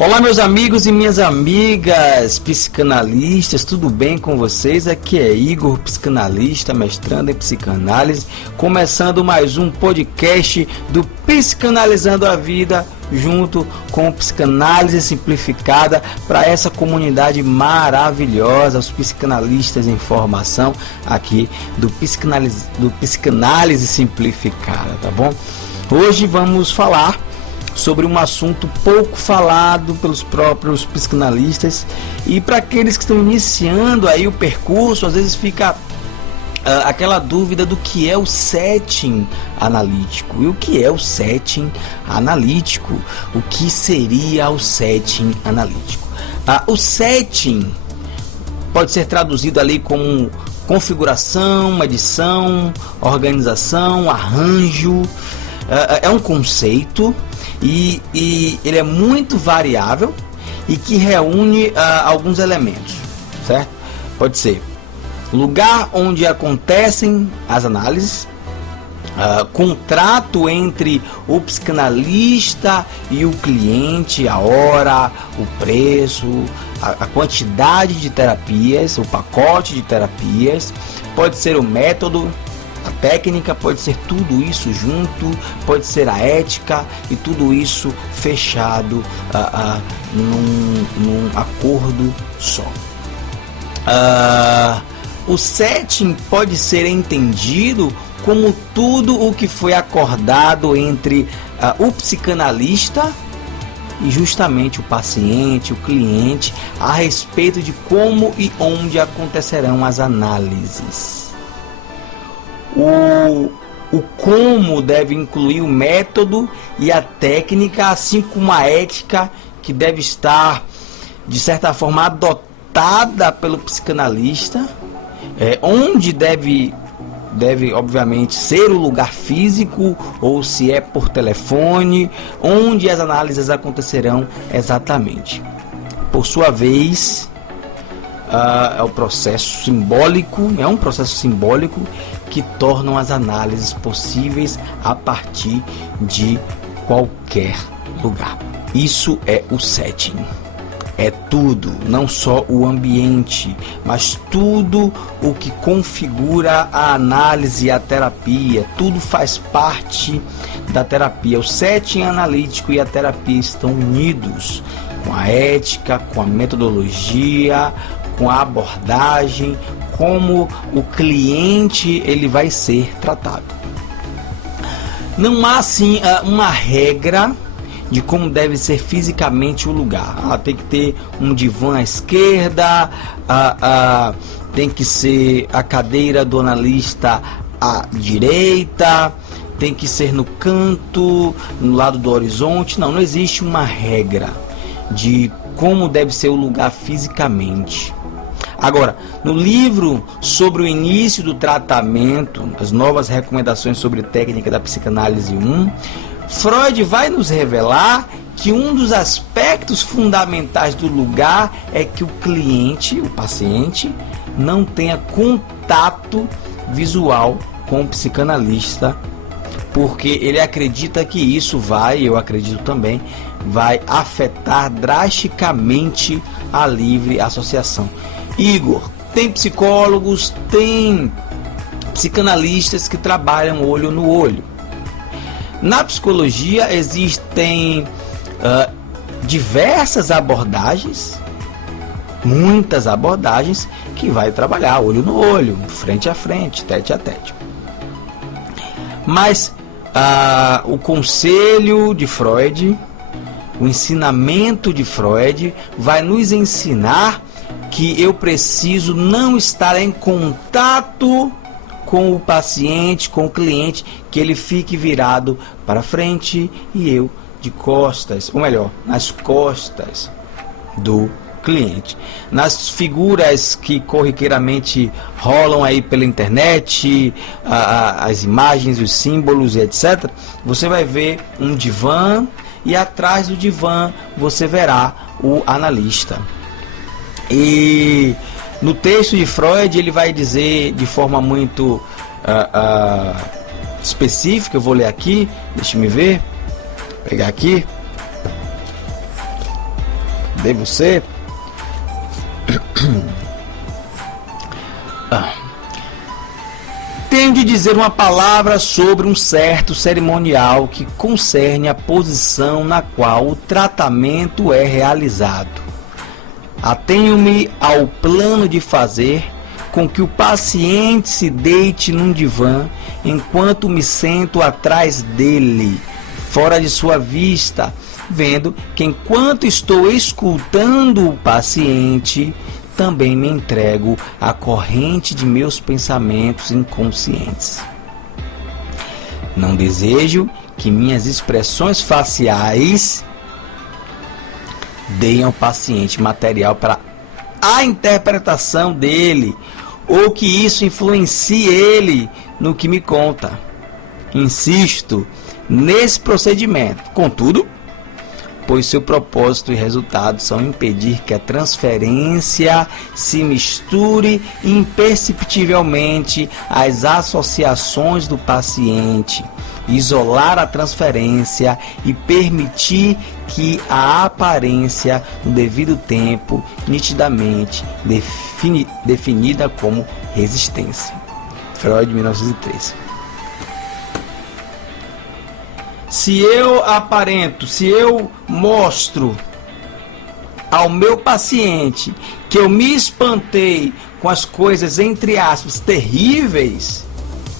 Olá, meus amigos e minhas amigas psicanalistas, tudo bem com vocês? Aqui é Igor, psicanalista, mestrando em psicanálise, começando mais um podcast do Psicanalizando a Vida, junto com Psicanálise Simplificada, para essa comunidade maravilhosa, os psicanalistas em formação aqui do Psicanálise Simplificada, tá bom? Hoje vamos falar sobre um assunto pouco falado pelos próprios psicanalistas, e para aqueles que estão iniciando aí o percurso, às vezes fica aquela dúvida do que é o setting analítico. E o que é o setting analítico? O que seria o setting analítico? O setting pode ser traduzido ali como configuração, edição, organização, arranjo. É um conceito e ele é muito variável e que reúne alguns elementos, certo? Pode ser lugar onde acontecem as análises, contrato entre o psicanalista e o cliente, a hora, o preço, a quantidade de terapias, o pacote de terapias, pode ser o método, a técnica, pode ser tudo isso junto, pode ser a ética, e tudo isso fechado num acordo só. O setting pode ser entendido como tudo o que foi acordado entre o psicanalista e justamente o paciente, o cliente, a respeito de como e onde acontecerão as análises. O como deve incluir o método e a técnica, assim como a ética, que deve estar, de certa forma, adotada pelo psicanalista, onde deve obviamente ser o lugar físico, ou se é por telefone, onde as análises acontecerão exatamente. Por sua vez, é um processo simbólico que tornam as análises possíveis a partir de qualquer lugar. Isso é o setting. É tudo, não só o ambiente, mas tudo o que configura a análise e a terapia. Tudo faz parte da terapia. O setting analítico e a terapia estão unidos com a ética, com a metodologia, com a abordagem, como o cliente ele vai ser tratado. Não há assim uma regra de como deve ser fisicamente o lugar. Tem que ter um divã à esquerda, tem que ser a cadeira do analista à direita, tem que ser no canto, no lado do horizonte. Não existe uma regra de como deve ser o lugar fisicamente. Agora, no livro sobre o início do tratamento, as novas recomendações sobre técnica da psicanálise 1, Freud vai nos revelar que um dos aspectos fundamentais do lugar é que o cliente, o paciente, não tenha contato visual com o psicanalista, porque ele acredita que isso eu acredito também, vai afetar drasticamente a livre associação. Igor, tem psicólogos, tem psicanalistas que trabalham olho no olho. Na psicologia existem diversas abordagens, muitas abordagens que vai trabalhar olho no olho, frente a frente, tete a tete. Mas o conselho de Freud, o ensinamento de Freud vai nos ensinar que eu preciso não estar em contato com o paciente, com o cliente, que ele fique virado para frente e eu de costas, ou melhor, nas costas do cliente. Nas figuras que corriqueiramente rolam aí pela internet, as imagens, os símbolos e etc., você vai ver um divã e atrás do divã você verá o analista. E no texto de Freud ele vai dizer de forma muito específica, eu vou ler aqui, deixa me ver, pegar aqui. devo ser? Tenho de dizer uma palavra sobre um certo cerimonial que concerne a posição na qual o tratamento é realizado. Atenho-me ao plano de fazer com que o paciente se deite num divã enquanto me sento atrás dele, fora de sua vista, vendo que enquanto estou escutando o paciente, também me entrego à corrente de meus pensamentos inconscientes. Não desejo que minhas expressões faciais deem ao paciente material para a interpretação dele, ou que isso influencie ele no que me conta. Insisto nesse procedimento, contudo, pois seu propósito e resultado são impedir que a transferência se misture imperceptivelmente às associações do paciente, isolar a transferência e permitir que a aparência, no devido tempo, nitidamente definida como resistência. Freud, 1903. Se eu aparento, se eu mostro ao meu paciente que eu me espantei com as coisas, entre aspas, terríveis,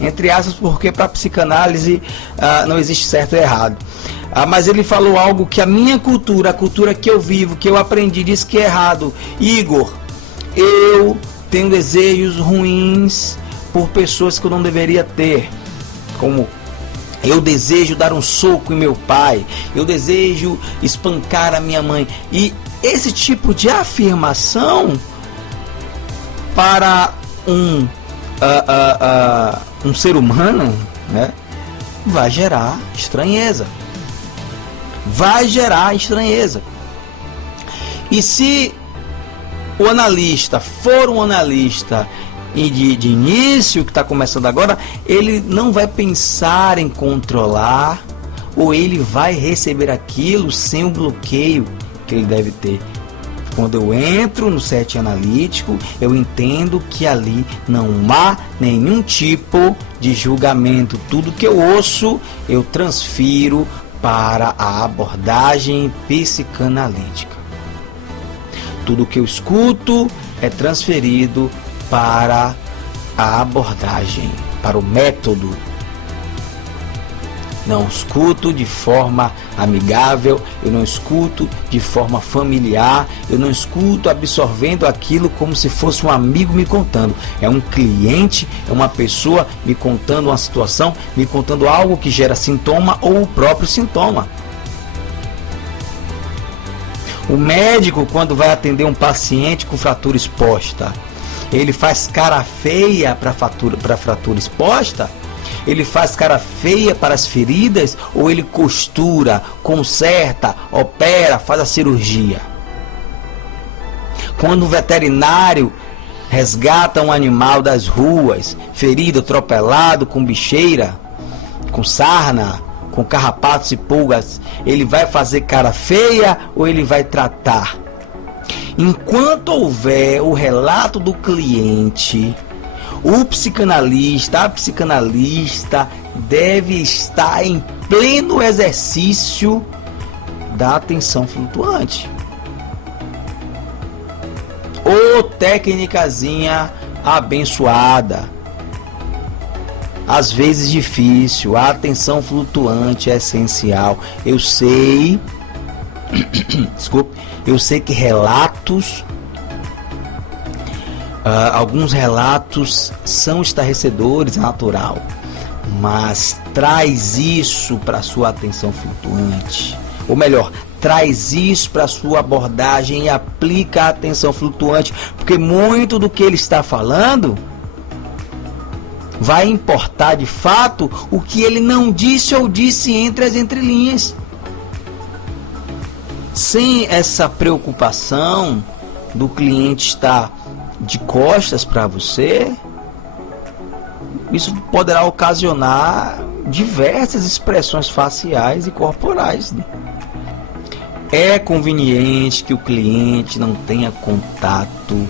entre aspas, porque para a psicanálise não existe certo e errado, mas ele falou algo que a minha cultura, a cultura que eu vivo, que eu aprendi, diz que é errado. Igor, eu tenho desejos ruins por pessoas que eu não deveria ter, como eu desejo dar um soco em meu pai, eu desejo espancar a minha mãe. E esse tipo de afirmação para um ser humano, né, vai gerar estranheza. Vai gerar estranheza. E se o analista for um analista de início, que está começando agora, ele não vai pensar em controlar, ou ele vai receber aquilo sem o bloqueio que ele deve ter. Quando eu entro no setting analítico, eu entendo que ali não há nenhum tipo de julgamento. Tudo que eu ouço, eu transfiro para a abordagem psicanalítica. Tudo que eu escuto é transferido para a abordagem, para o método. Não escuto de forma amigável, eu não escuto de forma familiar, eu não escuto absorvendo aquilo como se fosse um amigo me contando. É um cliente, é uma pessoa me contando uma situação, me contando algo que gera sintoma ou o próprio sintoma. O médico, quando vai atender um paciente com fratura exposta, ele faz cara feia para a fratura exposta? Ele faz cara feia para as feridas? Ou ele costura, conserta, opera, faz a cirurgia? Quando o veterinário resgata um animal das ruas, ferido, atropelado, com bicheira, com sarna, com carrapatos e pulgas, ele vai fazer cara feia ou ele vai tratar? Enquanto houver o relato do cliente, o psicanalista, a psicanalista deve estar em pleno exercício da atenção flutuante. Ô técnicazinha abençoada, às vezes difícil, a atenção flutuante é essencial. Eu sei, desculpe, eu sei que relatos, alguns relatos são estarrecedores, é natural, mas traz isso para a sua atenção flutuante, ou melhor, traz isso para a sua abordagem e aplica a atenção flutuante, porque muito do que ele está falando vai importar de fato o que ele não disse ou disse entre as entrelinhas. Sem essa preocupação do cliente estar de costas para você, isso poderá ocasionar diversas expressões faciais e corporais. É conveniente que o cliente não tenha contato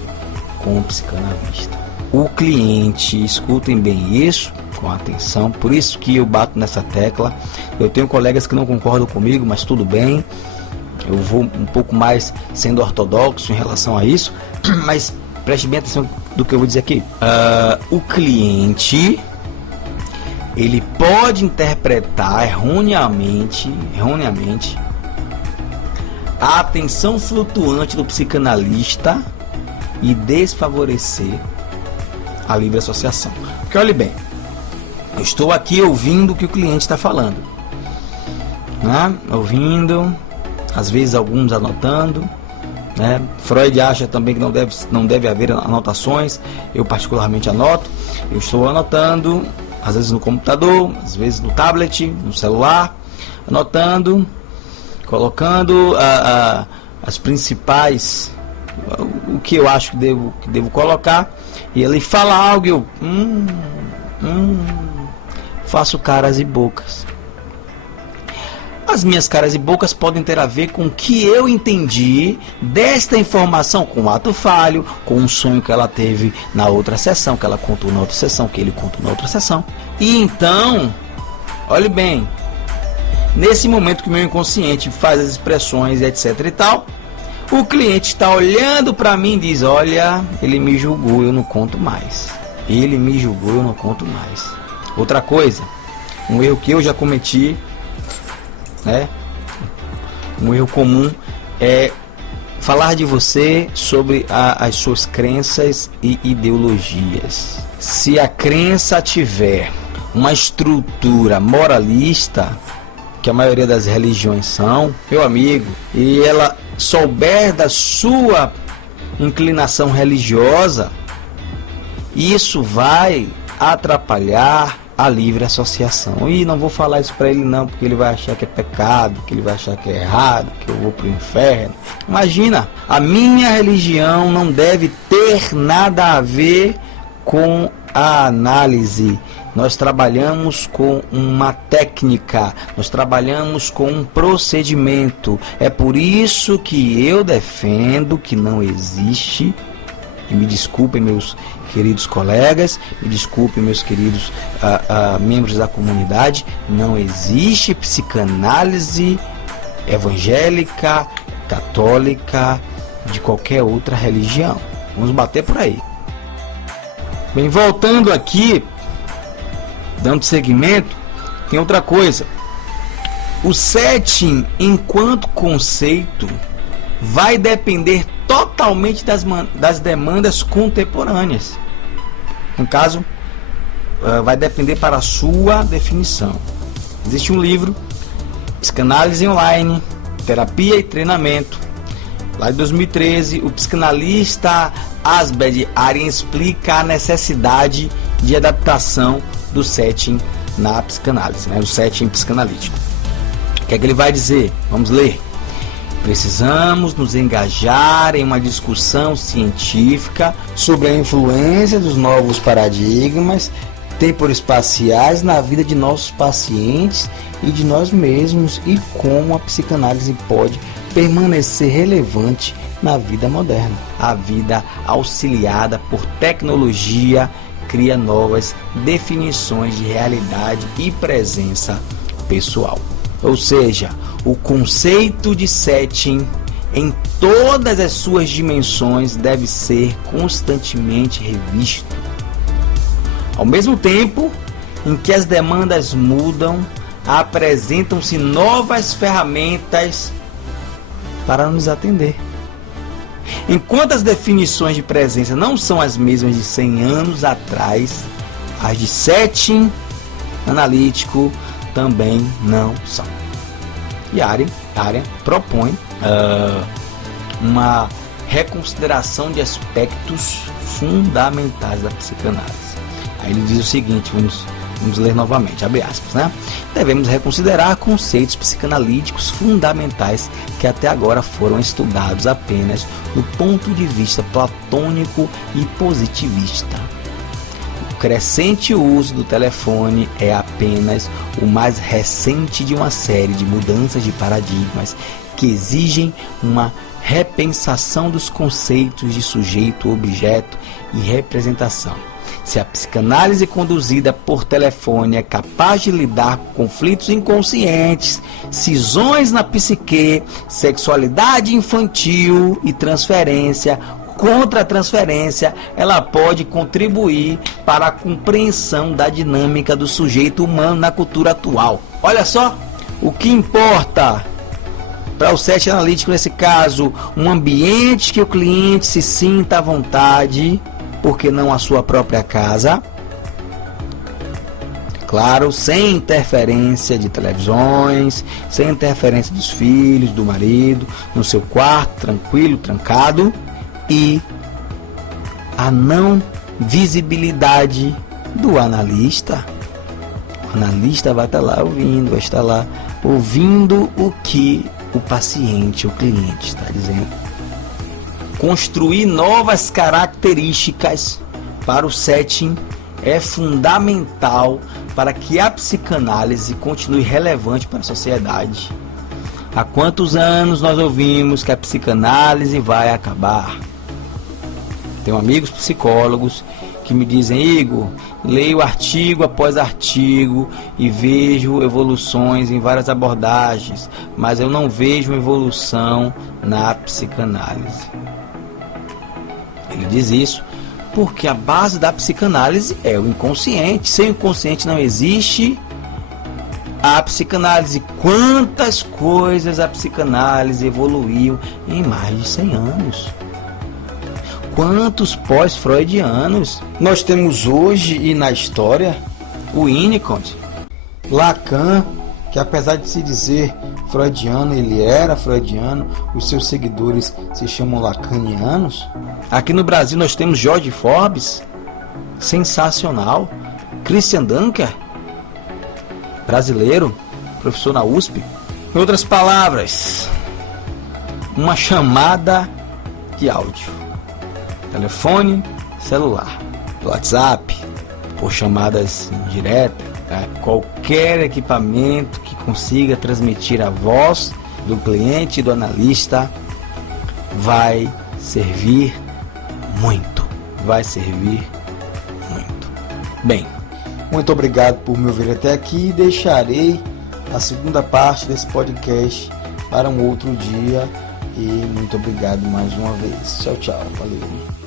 com o psicanalista. O cliente, escutem bem isso com atenção, por isso que eu bato nessa tecla. Eu tenho colegas que não concordam comigo, mas tudo bem. Eu vou um pouco mais sendo ortodoxo em relação a isso, mas preste bem atenção do que eu vou dizer aqui. O cliente, ele pode interpretar erroneamente a atenção flutuante do psicanalista e desfavorecer a livre associação. Porque olhe bem, eu estou aqui ouvindo o que o cliente está falando, né? Ouvindo, às vezes alguns anotando, né? Freud acha também que não deve haver anotações. Eu particularmente anoto. Eu estou anotando, às vezes no computador, às vezes no tablet, no celular, anotando, colocando as principais, o que eu acho que devo colocar, e ele fala algo e eu faço caras e bocas. As minhas caras e bocas podem ter a ver com o que eu entendi desta informação, com um ato falho, com um sonho que ela teve na outra sessão, que ela contou na outra sessão, que ele contou na outra sessão. E então, olhe bem, nesse momento que o meu inconsciente faz as expressões, etc e tal, o cliente está olhando para mim e diz: olha, ele me julgou, eu não conto mais. Ele me julgou, eu não conto mais. Outra coisa, um erro que eu já cometi, né? Um erro comum é falar de você sobre as suas crenças e ideologias. Se a crença tiver uma estrutura moralista, que a maioria das religiões são, meu amigo, e ela souber da sua inclinação religiosa, isso vai atrapalhar a livre associação. E não vou falar isso para ele não, porque ele vai achar que é pecado, que ele vai achar que é errado, que eu vou pro inferno. Imagina, a minha religião não deve ter nada a ver com a análise. Nós trabalhamos com uma técnica, nós trabalhamos com um procedimento. É por isso que eu defendo que não existe, e me desculpem meus queridos colegas, me desculpem meus queridos membros da comunidade, não existe psicanálise evangélica, católica, de qualquer outra religião. Vamos bater por aí. Bem, voltando aqui, dando seguimento, tem outra coisa. O setting, enquanto conceito, vai depender totalmente das demandas contemporâneas. No caso, vai depender para a sua definição. Existe um livro, Psicanálise Online, Terapia e Treinamento, lá de 2013, o psicanalista Asbed Arien explica a necessidade de adaptação do setting na psicanálise, né? O setting psicanalítico. O que é que ele vai dizer? Vamos ler. Precisamos nos engajar em uma discussão científica sobre a influência dos novos paradigmas temporoespaciais na vida de nossos pacientes e de nós mesmos, e como a psicanálise pode permanecer relevante na vida moderna. A vida auxiliada por tecnologia cria novas definições de realidade e presença pessoal. Ou seja, o conceito de setting em todas as suas dimensões deve ser constantemente revisto. Ao mesmo tempo em que as demandas mudam, apresentam-se novas ferramentas para nos atender. Enquanto as definições de presença não são as mesmas de 100 anos atrás, as de setting analítico também não são. E Arien propõe uma reconsideração de aspectos fundamentais da psicanálise. Aí ele diz o seguinte, vamos ler novamente, abre aspas, né? Devemos reconsiderar conceitos psicanalíticos fundamentais que até agora foram estudados apenas do ponto de vista platônico e positivista. O crescente uso do telefone é apenas o mais recente de uma série de mudanças de paradigmas que exigem uma repensação dos conceitos de sujeito, objeto e representação. Se a psicanálise conduzida por telefone é capaz de lidar com conflitos inconscientes, cisões na psique, sexualidade infantil e transferência, contra-transferência, ela pode contribuir para a compreensão da dinâmica do sujeito humano na cultura atual. Olha só, o que importa para o set analítico nesse caso, um ambiente que o cliente se sinta à vontade, porque não a sua própria casa, claro, sem interferência de televisões, sem interferência dos filhos, do marido, no seu quarto, tranquilo, trancado, e a não visibilidade do analista. O analista vai estar lá ouvindo o que o paciente, o cliente está dizendo. Construir novas características para o setting é fundamental para que a psicanálise continue relevante para a sociedade. Há quantos anos nós ouvimos que a psicanálise vai acabar? Tenho amigos psicólogos que me dizem: Igor, leio artigo após artigo e vejo evoluções em várias abordagens, mas eu não vejo evolução na psicanálise. Ele diz isso porque a base da psicanálise é o inconsciente. Sem o inconsciente não existe a psicanálise. Quantas coisas a psicanálise evoluiu em mais de 100 anos. Quantos pós-freudianos nós temos hoje e na história? O Winnicott, Lacan, que apesar de se dizer freudiano, ele era freudiano, os seus seguidores se chamam lacanianos. Aqui no Brasil nós temos George Forbes, sensacional, Christian Dunker, brasileiro, professor na USP. Em outras palavras, uma chamada de áudio, telefone celular, WhatsApp, por chamadas diretas, qualquer equipamento que consiga transmitir a voz do cliente e do analista vai servir muito. Bem, muito obrigado por me ouvir até aqui. Deixarei a segunda parte desse podcast para um outro dia. E muito obrigado mais uma vez. Tchau, tchau. Valeu.